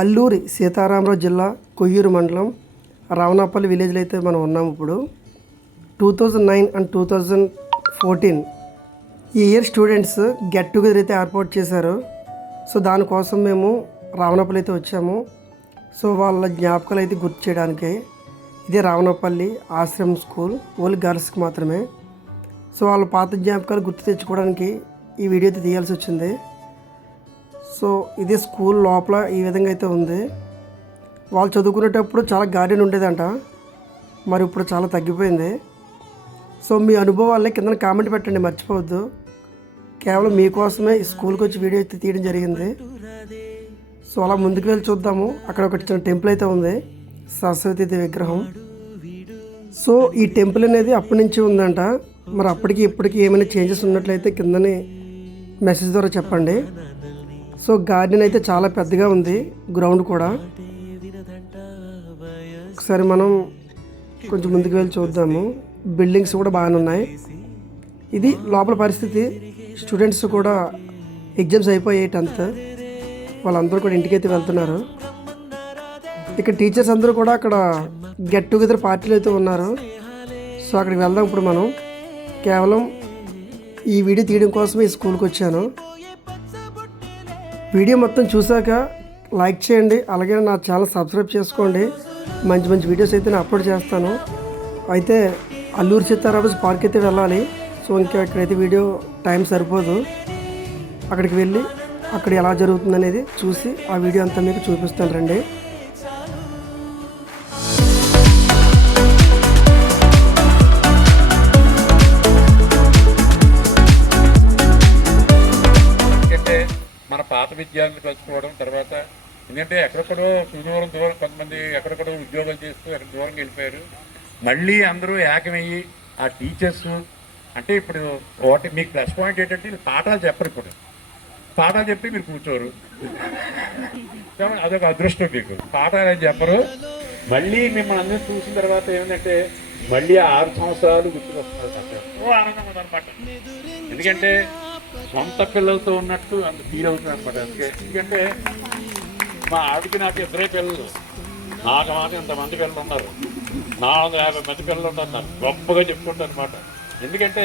అల్లూరి సీతారామరావు జిల్లా కొయ్యూరు మండలం రావణాపల్లి విలేజ్లో అయితే మనం ఉన్నాం ఇప్పుడు. Two thousand nine and two thousand fourteen ఈ ఇయర్ స్టూడెంట్స్ గెట్ టుగెదర్ అయితే ఏర్పాటు చేశారు. సో దానికోసం మేము రావణపల్లి అయితే వచ్చాము. సో వాళ్ళ జ్ఞాపకాలు అయితే గుర్తు చేయడానికి ఇది రావణపల్లి ఆశ్రమ్ స్కూల్ ఓన్లీ గర్ల్స్కి మాత్రమే. సో వాళ్ళ పాత జ్ఞాపకాలు గుర్తు తెచ్చుకోవడానికి ఈ వీడియో అయితే తీయాల్సి వచ్చింది. సో ఇది స్కూల్ లోపల ఈ విధంగా అయితే ఉంది. వాళ్ళు చదువుకునేటప్పుడు చాలా గార్డెన్ ఉండేదంట. మరి ఇప్పుడు చాలా తగ్గిపోయింది. సో మీ అనుభవాలని కింద కామెంట్ పెట్టండి మర్చిపోవద్దు. కేవలం మీకోసమే ఈ స్కూల్కి వచ్చి వీడియో అయితే తీయడం జరిగింది. సో అలా ముందుకు వెళ్ళి చూద్దాము. అక్కడ ఒక చిన్న టెంపుల్ అయితే ఉంది. సరస్వతీదేవి విగ్రహం. సో ఈ టెంపుల్ అనేది అప్పటి నుంచి ఉందంట. మరి అప్పటికి ఇప్పటికి ఏమైనా చేంజెస్ ఉన్నట్లయితే కిందని మెసేజ్ ద్వారా చెప్పండి. సో గార్డెన్ అయితే చాలా పెద్దగా ఉంది గ్రౌండ్ కూడా. ఒకసారి మనం కొంచెం ముందుకు వెళ్ళి చూద్దాము. బిల్డింగ్స్ కూడా బాగానే ఉన్నాయి. ఇది లోపల పరిస్థితి. స్టూడెంట్స్ కూడా ఎగ్జామ్స్ అయిపోయాయి టెన్త్. వాళ్ళందరూ కూడా ఇంటికైతే వెళ్తున్నారు. ఇక్కడ టీచర్స్ అందరూ కూడా అక్కడ గెట్ టుగెదర్ పార్టీలు అయితే ఉన్నారు. సో అక్కడికి వెళ్దాం ఇప్పుడు మనం. కేవలం ఈ వీడియో తీయడం కోసమే ఈ స్కూల్కి వచ్చాను. వీడియో మొత్తం చూశాక లైక్ చేయండి అలాగే నా ఛానల్ సబ్స్క్రైబ్ చేసుకోండి. మంచి మంచి వీడియోస్ అయితే నేను అప్లోడ్ చేస్తాను. అయితే అల్లూరు సీతారామస్ పార్క్ అయితే వెళ్ళాలి. సో ఇంకా ఇక్కడైతే వీడియో టైం సరిపోదు. అక్కడికి వెళ్ళి అక్కడ ఎలా జరుగుతుంది అనేది చూసి ఆ వీడియో అంతా మీకు చూపిస్తాను రండి. విద్యాన్ని పాత విద్యార్థులు తర్వాత ఎందుకంటే ఎక్కడెక్కడో సుదూరం దూరం కొంతమంది ఎక్కడెక్కడో ఉద్యోగాలు చేస్తూ ఎక్కడ దూరంగా వెళ్ళిపోయారు. మళ్ళీ అందరూ ఏకమయ్యి ఆ టీచర్స్ అంటే ఇప్పుడు ఒకటి మీకు ప్లస్ పాయింట్ ఏంటంటే వీళ్ళు పాఠాలు చెప్పరు ఇప్పుడు పాఠాలు చెప్పి మీరు కూర్చోరు. అదొక అదృష్టం మీకు. పాఠాలు ఏం చెప్పరు. మళ్ళీ మిమ్మల్ని అందరూ చూసిన తర్వాత ఏంటంటే మళ్ళీ ఆరు సంవత్సరాలు గుర్తుకొస్తున్నారు ఓ ఆనందం ఉందన్నమాట ఎందుకంటే సొంత పిల్లలతో ఉన్నట్టు అంత ఫీల్ అవుతుంది అనమాట అందుకే ఎందుకంటే మా ఆవిడకి నాకు ఇద్దరే పిల్లలు. నాకు మాత్రం ఇంతమంది పిల్లలు ఉన్నారు. నాలుగు వందల యాభై మంది పిల్లలు ఉన్నారు. నాకు గొప్పగా చెప్పుకుంటాను అనమాట ఎందుకంటే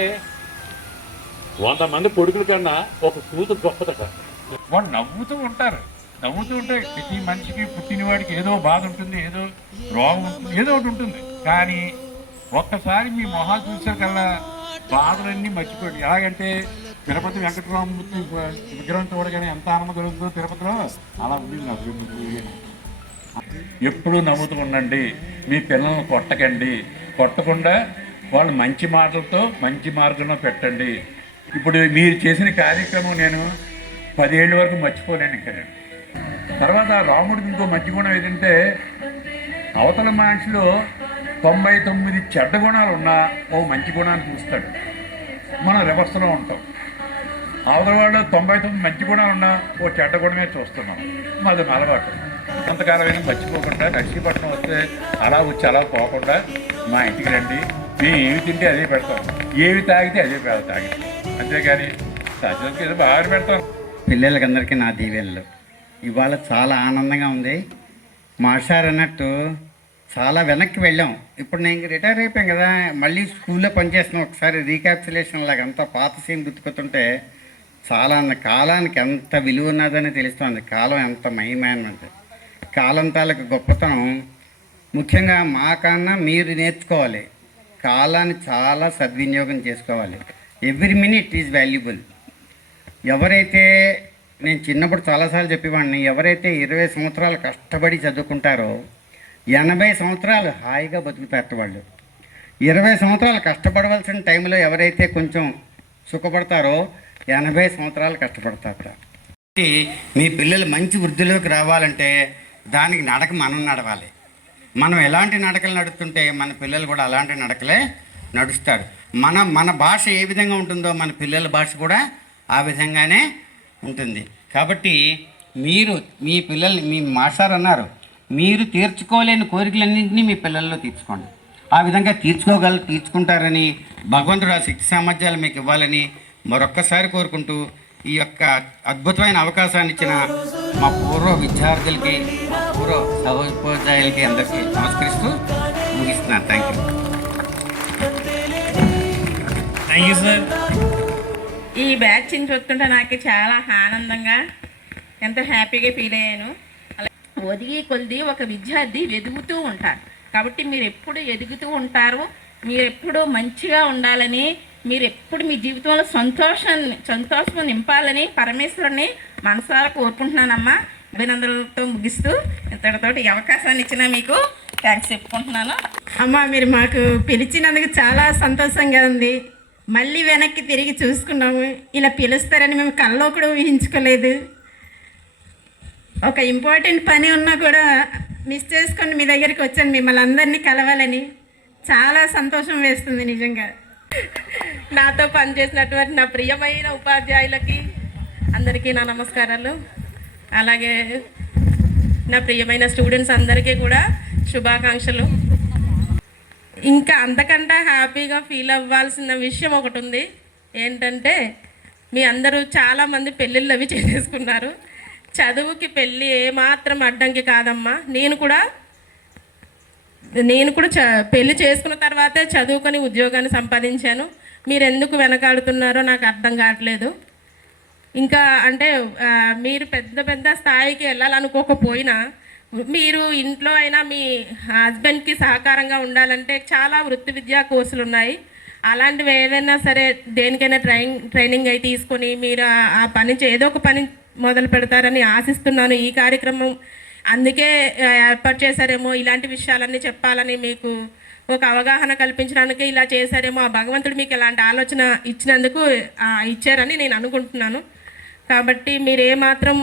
వంద మంది కొడుకుల కన్నా ఒక కూతురు గొప్పదట. వాళ్ళు నవ్వుతూ ఉంటారు. నవ్వుతూ ఉంటే ప్రతి మనిషికి పుట్టినవాడికి ఏదో బాధ ఉంటుంది ఏదో రోగం ఉంటుంది ఏదో ఒకటి ఉంటుంది. కానీ ఒక్కసారి మీ మొహాలు చూసాకల్లా బాధలన్నీ మర్చిపోయి ఎలాగంటే తిరుపతి వెంకటరామమూర్తి విగ్రహం చూడగానే ఎంత ఆనందం కలుగుతుందో తిరుపతిలో అలా ఉంది నాకు ఎప్పుడూ నవ్వుతూ ఉండండి మీ పిల్లల్ని కొట్టకండి. కొట్టకుండా వాళ్ళు మంచి మాటలతో మంచి మార్గంలో పెట్టండి. ఇప్పుడు మీరు చేసిన కార్యక్రమం నేను పదేళ్ళ వరకు మర్చిపోలేను ఇక్కడ. తర్వాత రాముడికి ఇంకో మంచి గుణం ఏంటంటే అవతల మనిషిలో తొంభై తొమ్మిది చెడ్డ గుణాలు ఉన్నా ఓ మంచి గుణాన్ని చూస్తాడు. మనం రివర్స్లో ఉంటాం. అవతల వాళ్ళు తొంభై తొమ్మిది మంచి కూడా ఉన్నా ఓ చెడ్డ గుణమే చూస్తున్నాం. మాది అలవాటు కొంతకాలమైనా మర్చిపోకుండా నర్సీపట్నం వస్తే అలా వచ్చి అలా పోకుండా మా ఇంటికి రండి. మేము ఏమి తింటే అదే పెడతాం. ఏవి తాగితే అదే పెడతాం తాగి అంతేగాని సజ్జలకి ఏదో బాగా పెడతాం. పిల్లలకందరికీ నా దీవెనలు. ఇవాళ చాలా ఆనందంగా ఉంది. మాస్టార్ అన్నట్టు చాలా వెనక్కి వెళ్ళాం. ఇప్పుడు నేను రిటైర్ అయిపోయాం కదా. మళ్ళీ స్కూల్లో పనిచేస్తున్నాం. ఒకసారి రీక్యాప్చులేషన్ లాగా అంతా పాత సీన్ గుర్తుకొస్తుంటే చాలా అన్న కాలానికి ఎంత విలువ ఉన్నదని తెలుస్తుంది. కాలం ఎంత మహిమైనది. కాలం తాలకు గొప్పతనం ముఖ్యంగా మాకన్నా మీరు నేర్చుకోవాలి. కాలాన్ని చాలా సద్వినియోగం చేసుకోవాలి. ఎవ్రీ మినిట్ ఈజ్ వాల్యుబుల్ ఎవరైతే నేను చిన్నప్పుడు చాలాసార్లు చెప్పేవాడిని ఎవరైతే ఇరవై సంవత్సరాలు కష్టపడి చదువుకుంటారో ఎనభై సంవత్సరాలు హాయిగా బతుకుతారు వాళ్ళు. ఇరవై సంవత్సరాలు కష్టపడవలసిన టైంలో ఎవరైతే కొంచెం సుఖపడతారో ఎనభై సంవత్సరాలు కష్టపడతారు మీ పిల్లలు మంచి వృద్ధిలోకి రావాలంటే దానికి నడక మనం నడవాలి. మనం ఎలాంటి నడకలు నడుస్తుంటే మన పిల్లలు కూడా అలాంటి నడకలే నడుస్తారు. మన మన భాష ఏ విధంగా ఉంటుందో మన పిల్లల భాష కూడా ఆ విధంగానే ఉంటుంది. కాబట్టి మీరు మీ పిల్లల్ని మీ మాస్టర్ అన్నారు మీరు తీర్చుకోలేని కోరికలన్నింటినీ మీ పిల్లల్లో తీర్చుకోండి. ఆ విధంగా తీర్చుకోగల తీర్చుకుంటారని భగవంతుడు ఆ శక్తి సామర్థ్యాలు మీకు ఇవ్వాలని మరొక్కసారి కోరుకుంటూ ఈ యొక్క అద్భుతమైన అవకాశాన్ని ఇచ్చిన మా పూర్వ విద్యార్థులకి మా పూర్వ సహోపాధ్యాయులకి అందరికీ నమస్కరిస్తూ ముగిస్తున్నాను thank you thank you sir ఈ బ్యాచ్ని చూస్తుంటే నాకు చాలా ఆనందంగా ఎంతో హ్యాపీగా ఫీల్ అయ్యాను. అలా ఒదిగి కొలిది ఒక విద్యార్థి ఎదుగుతూ ఉంటారు. కాబట్టి మీరు ఎప్పుడు ఎదుగుతూ ఉంటారు మీరు ఎప్పుడు మంచిగా ఉండాలని మీరు ఎప్పుడు మీ జీవితంలో సంతోషాన్ని సంతోషం నింపాలని పరమేశ్వరుని మనసారా కోరుకుంటున్నానమ్మా. అభినందనలతో ముగిస్తూ ఇంతటితోటి అవకాశాన్ని ఇచ్చిన మీకు థ్యాంక్స్ చెప్పుకుంటున్నాను. అమ్మ మీరు మాకు పిలిచినందుకు చాలా సంతోషంగా ఉంది. మళ్ళీ వెనక్కి తిరిగి చూసుకున్నాము. ఇలా పిలుస్తారని మేము కల్లో కూడా ఊహించుకోలేదు. ఒక ఇంపార్టెంట్ పని ఉన్నా కూడా మిస్ చేసుకొని మీ దగ్గరికి వచ్చాను. మిమ్మల్ని అందరినీ కలవాలని చాలా సంతోషం వేస్తుంది నిజంగా. నాతో పనిచేసినటువంటి నా ప్రియమైన ఉపాధ్యాయులకి అందరికీ నా నమస్కారాలు. అలాగే నా ప్రియమైన స్టూడెంట్స్ అందరికీ కూడా శుభాకాంక్షలు. ఇంకా అంతకంటే హ్యాపీగా ఫీల్ అవ్వాల్సిన విషయం ఒకటి ఉంది. ఏంటంటే మీ అందరూ చాలామంది పెళ్ళిళ్ళు అవి చేసేసుకున్నారు. చదువుకి పెళ్ళి ఏమాత్రం అడ్డంకి కాదమ్మా. నేను కూడా నేను కూడా చ పెళ్ళి చేసుకున్న తర్వాతే చదువుకొని ఉద్యోగాన్ని సంపాదించాను. మీరు ఎందుకు వెనకాడుతున్నారో నాకు అర్థం కావట్లేదు. ఇంకా అంటే మీరు పెద్ద పెద్ద స్థాయికి వెళ్ళాలనుకోకపోయినా మీరు ఇంట్లో అయినా మీ హస్బెండ్కి సహకారంగా ఉండాలంటే చాలా వృత్తి విద్యా కోర్సులు ఉన్నాయి అలాంటివి ఏదైనా సరే దేనికైనా ట్రైన్ ట్రైనింగ్ అయి తీసుకొని మీరు ఆ- పని ఏదో ఒక పని మొదలు పెడతారని ఆశిస్తున్నాను. ఈ కార్యక్రమం అందుకే ఏర్పాటు చేశారేమో ఇలాంటి విషయాలన్నీ చెప్పాలని మీకు ఒక అవగాహన కల్పించడానికి ఇలా చేశారేమో. ఆ భగవంతుడు మీకు ఇలాంటి ఆలోచన ఇచ్చినందుకు ఇచ్చారని నేను అనుకుంటున్నాను. కాబట్టి మీరు ఏమాత్రం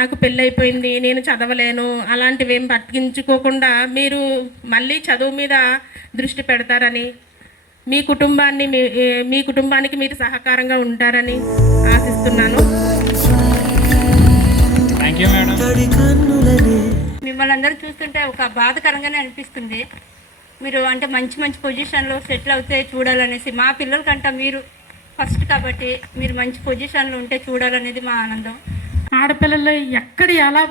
నాకు పెళ్ళైపోయింది నేను చదవలేను అలాంటివి ఏం పట్టించుకోకుండా మీరు మళ్ళీ చదువు మీద దృష్టి పెడతారని మీ కుటుంబాన్ని మీ మీ కుటుంబానికి మీరు సహకారంగా ఉంటారని ఆశిస్తున్నాను. మిమ్మల్ని అందరూ చూస్తుంటే ఒక బాధకరంగానే అనిపిస్తుంది. మీరు అంటే మంచి మంచి పొజిషన్లో సెటిల్ అవుతే చూడాలనేసి మా పిల్లలకంట మీరు ఫస్ట్ కాబట్టి మీరు మంచి పొజిషన్లో ఉంటే చూడాలనేది మా ఆనందం. ఆడపిల్లలు ఎక్కడ ఎలా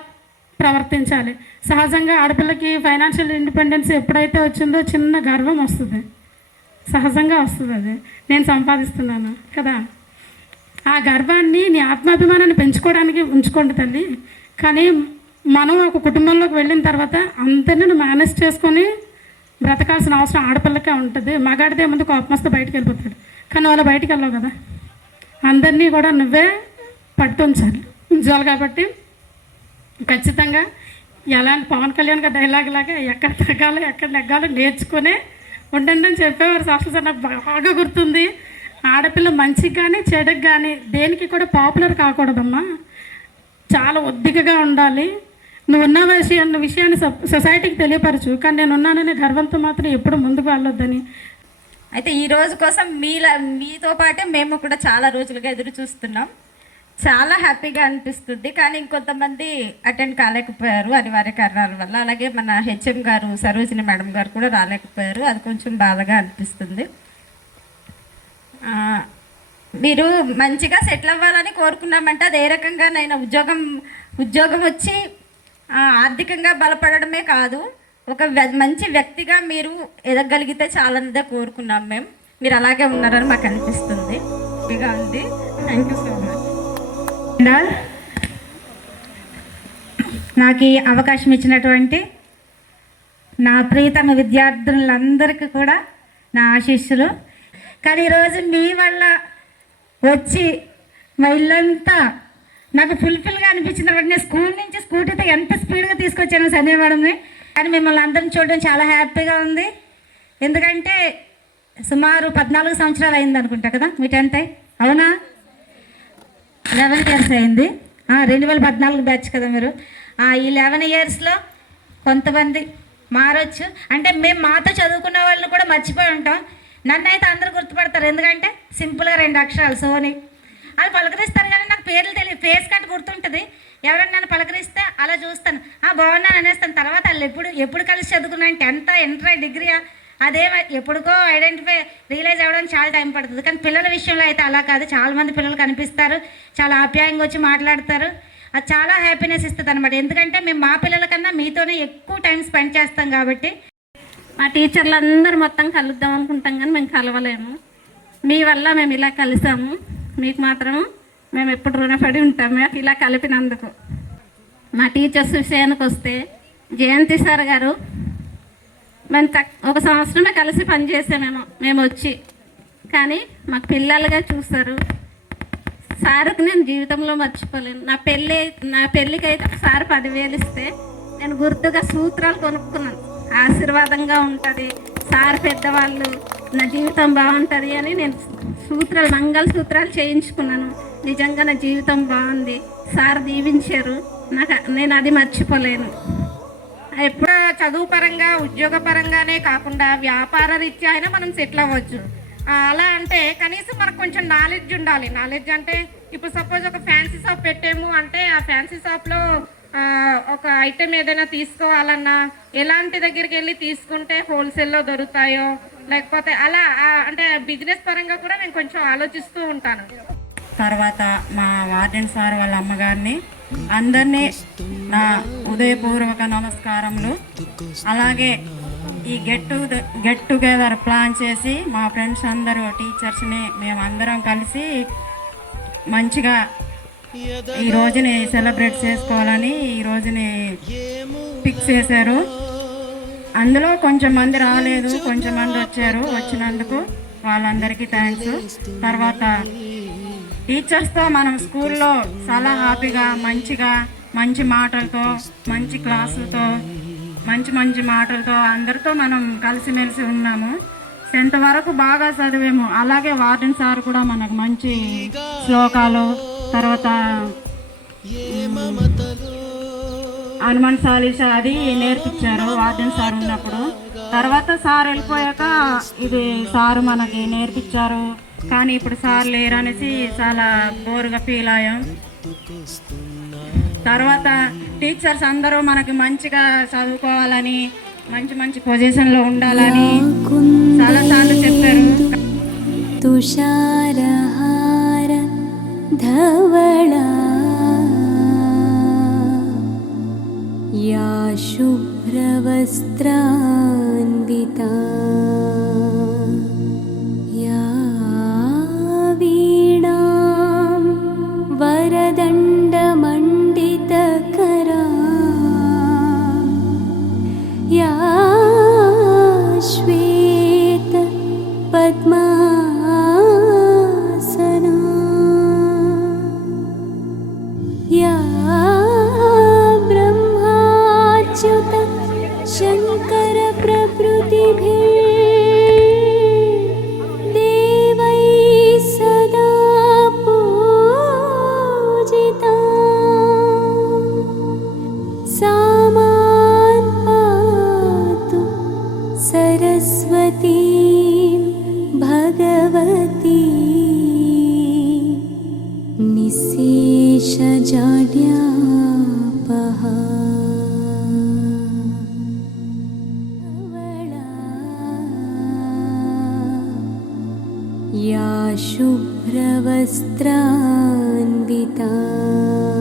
ప్రవర్తించాలి? సహజంగా ఆడపిల్లకి ఫైనాన్షియల్ ఇండిపెండెన్స్ ఎప్పుడైతే వచ్చిందో చిన్న గర్వం వస్తుంది. సహజంగా వస్తుంది అది. నేను సంపాదిస్తున్నాను కదా. ఆ గర్వాన్ని నీ ఆత్మాభిమానాన్ని పెంచుకోవడానికి ఉంచుకోండి తల్లి. కానీ మనం ఒక కుటుంబంలోకి వెళ్ళిన తర్వాత అందరిని మేనేజ్ చేసుకొని బ్రతకాల్సిన అవసరం ఆడపిల్లకే ఉంటుంది. మగాడితే ముందు కోపం వస్తే బయటికి వెళ్ళిపోతాడు. కానీ వాళ్ళు బయటికి వెళ్ళవు కదా. అందరినీ కూడా నువ్వే పట్టు ఉంచాలి కాబట్టి ఖచ్చితంగా ఎలాంటి పవన్ కళ్యాణ్ గారి డైలాగ్ లాగా ఎక్కడ తగ్గాలో ఎక్కడ నెగ్గాలో నేర్చుకునే ఉండండి అని చెప్పేవారు. సాక్షి సార్ నాకు బాగా గుర్తుంది. ఆడపిల్ల మంచికి కానీ చెడుకు కానీ దేనికి కూడా పాపులర్ కాకూడదమ్మా. చాలా ఒద్దికగా ఉండాలి. నువ్వు ఉన్న విషయాన్ని విషయాన్ని సొ- సొసైటీకి తెలియపరచు. కానీ నేను ఉన్నాననే గర్వంతో మాత్రం ఎప్పుడు ముందుకు వెళ్ళొద్దని. అయితే ఈ రోజు కోసం మీలా మీతో పాటే మేము కూడా చాలా రోజులుగా ఎదురు చూస్తున్నాం. చాలా హ్యాపీగా అనిపిస్తుంది. కానీ ఇంకొంతమంది అటెండ్ కాలేకపోయారు అనివార్య కారణాల వల్ల. అలాగే మన హెచ్ఎం గారు సరోజిని మేడం గారు కూడా రాలేకపోయారు. అది కొంచెం బాధగా అనిపిస్తుంది. మీరు మంచిగా సెటిల్ అవ్వాలని కోరుకున్నామంటే అది ఏ నేను ఉద్యోగం ఉద్యోగం వచ్చి ఆర్థికంగా బలపడడమే కాదు ఒక వ్య- మంచి వ్యక్తిగా మీరు ఎదగలిగితే చాలన్నదే కోరుకున్నాం మేము. మీరు అలాగే ఉన్నారని మాకు అనిపిస్తుంది. హ్యాపీగా ఉంది. థ్యాంక్ యూ సో మచ్ నాకు ఈ అవకాశం ఇచ్చినటువంటి నా ప్రియతమ విద్యార్థులందరికీ కూడా నా ఆశీస్సులు. కానీ ఈరోజు మీ వల్ల వచ్చి మా ఇల్లంతా నాకు ఫుల్ఫిల్గా అనిపించిన వెంటనే స్కూల్ నుంచి స్కూటీతో ఎంత స్పీడ్గా తీసుకొచ్చాను సంజయ్ మేడంని కానీ మిమ్మల్ని అందరిని చూడడం చాలా హ్యాపీగా ఉంది. ఎందుకంటే సుమారు పద్నాలుగు సంవత్సరాలు అయింది అనుకుంటా కదా మీ టెన్త్ అవునా? లెవెన్ ఇయర్స్ అయింది. రెండు వేల పద్నాలుగు బ్యాచ్ కదా మీరు. ఈ లెవెన్ ఇయర్స్లో కొంతమంది మారొచ్చు. అంటే మేము మాతో చదువుకున్న వాళ్ళని కూడా మర్చిపోయి ఉంటాం. నన్ను అయితే అందరూ గుర్తుపడతారు. ఎందుకంటే సింపుల్గా రెండు అక్షరాలు సోని. వాళ్ళు పలకరిస్తారు కానీ నాకు పేర్లు తెలియదు. ఫేస్ కట్ గుర్తుంటుంది. ఎవరైనా నన్ను పలకరిస్తే అలా చూస్తాను. ఆ బాగున్నాను అనేస్తాను. తర్వాత వాళ్ళు ఎప్పుడు ఎప్పుడు కలిసి చదువుకున్నాను టెన్త్ ఇంటర్ డిగ్రీ అదే ఎప్పుడుకో ఐడెంటిఫై రియలైజ్ అవ్వడానికి చాలా టైం పడుతుంది. కానీ పిల్లల విషయంలో అయితే అలా కాదు. చాలామంది పిల్లలు కనిపిస్తారు. చాలా ఆప్యాయంగా వచ్చి మాట్లాడతారు. అది చాలా హ్యాపీనెస్ ఇస్తుంది అనమాట ఎందుకంటే మేము మా పిల్లల కన్నా మీతోనే ఎక్కువ టైం స్పెండ్ చేస్తాం కాబట్టి మా టీచర్లు అందరూ మొత్తం కలుద్దాం అనుకుంటాం కానీ మేము కలవలేము. మీ వల్ల మేము ఇలా కలిసాము. మీకు మాత్రం మేము ఎప్పుడు రుణపడి ఉంటాము. మాకు ఇలా కలిపినందుకు. మా టీచర్స్ విషయానికి వస్తే జయంతి సార్ గారు మేము చక్- ఒక సంవత్సరమే కలిసి పనిచేసామేమో మేము వచ్చి. కానీ మాకు పిల్లలుగా చూస్తారు సార్కి నేను జీవితంలో మర్చిపోలేను. నా పెళ్ళి నా పెళ్ళికి అయితే సార్ పదివేలు ఇస్తే నేను గుర్తుగా సూత్రాలు కొనుక్కున్నాను. ఆశీర్వాదంగా ఉంటుంది. సార్ పెద్దవాళ్ళు నా జీవితం బాగుంటుంది అని నేను సూత్రాలు మంగళ సూత్రాలు చేయించుకున్నాను. నిజంగా నా జీవితం బాగుంది. సార్ దీవించారు. నాకు నేను అది మర్చిపోలేను. ఎప్పుడో చదువు పరంగా ఉద్యోగ పరంగానే కాకుండా వ్యాపార రీత్యా అయినా మనం సెటిల్ అవ్వచ్చు. అలా అంటే కనీసం మనకు కొంచెం నాలెడ్జ్ ఉండాలి. నాలెడ్జ్ అంటే ఇప్పుడు సపోజ్ ఒక ఫ్యాన్సీ షాప్ పెట్టాము అంటే ఆ ఫ్యాన్సీ షాప్లో ఒక ఐటెం ఏదైనా తీసుకోవాలన్నా ఎలాంటి దగ్గరికి వెళ్ళి తీసుకుంటే హోల్సేల్లో దొరుకుతాయో లేకపోతే అలా అంటే బిజినెస్ పరంగా కూడా నేను కొంచెం ఆలోచిస్తూ ఉంటాను. తర్వాత మా వార్డెన్ సార్ వాళ్ళ అమ్మగారిని అందరినీ నా ఉదయపూర్వక నమస్కారములు. అలాగే ఈ get to get together plan చేసి మా ఫ్రెండ్స్ అందరూ టీచర్స్ని మేమందరం కలిసి మంచిగా ఈ రోజుని సెలబ్రేట్ చేసుకోవాలని ఈ రోజుని ఫిక్స్ చేశారు. అందులో కొంచెం మంది రాలేదు కొంచెం మంది వచ్చారు వచ్చినందుకు వాళ్ళందరికీ థ్యాంక్స్ తర్వాత టీచర్స్తో మనం స్కూల్లో చాలా హ్యాపీగా మంచిగా మంచి మాటలతో మంచి క్లాసులతో మంచి మంచి మాటలతో అందరితో మనం కలిసిమెలిసి ఉన్నాము. టెన్త్ వరకు బాగా చదివాము అలాగే వార్డెన్ సార్ కూడా మనకు మంచి శ్లోకాలు తర్వాత హనుమాన్ సాలీస్ అది నేర్పించారు వాద్యం సార్ ఉన్నప్పుడు. తర్వాత సార్ వెళ్ళిపోయాక ఇది సారు మనకి నేర్పించారు. కానీ ఇప్పుడు సార్ లేరనేసి చాలా బోరుగా ఫీల్ అయ్యాం. తర్వాత టీచర్స్ అందరూ మనకి మంచిగా చదువుకోవాలని మంచి మంచి పొజిషన్లో ఉండాలని చాలాసార్లు చెప్పారు. తుషారా धवळा या शुभ्रवस्त्रान्विता या वीणां वरदण्डमण्डितकरा या श्वेत पद्मासना शुभ्रवस्त्रान्विता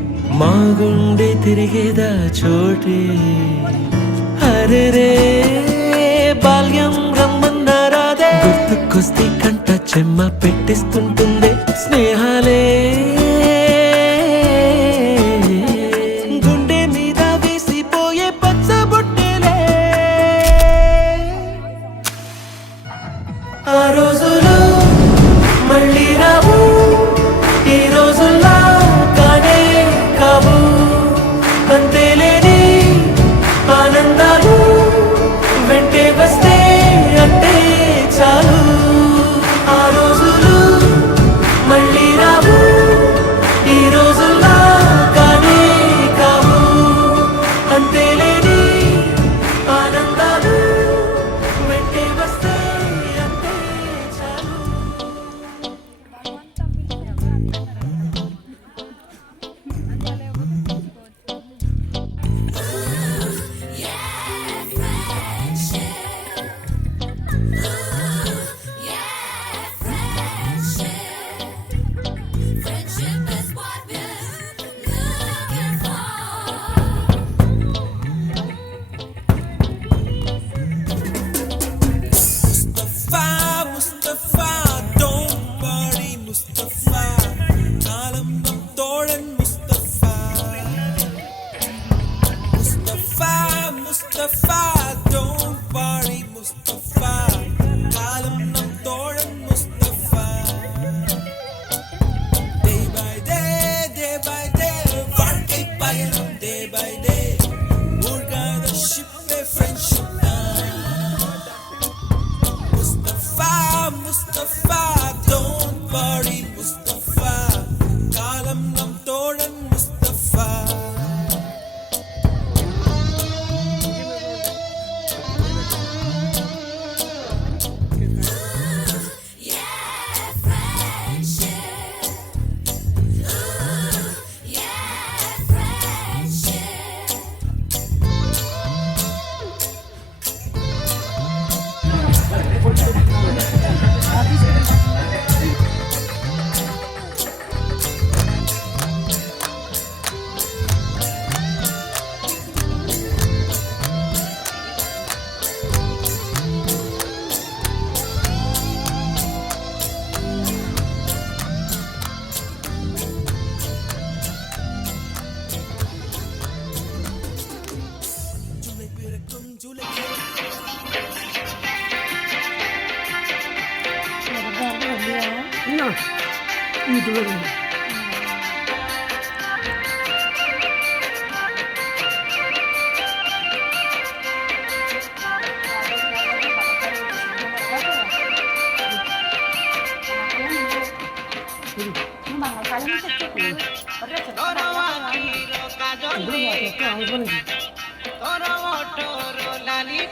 మా గుండె తిరిగేదా చోటి. అరే బాల్యం రమ్మన్నారాదే గుర్తుకొస్తే కంట చెమ్మ పెట్టిస్తుంటుంది స్నేహాలే.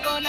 con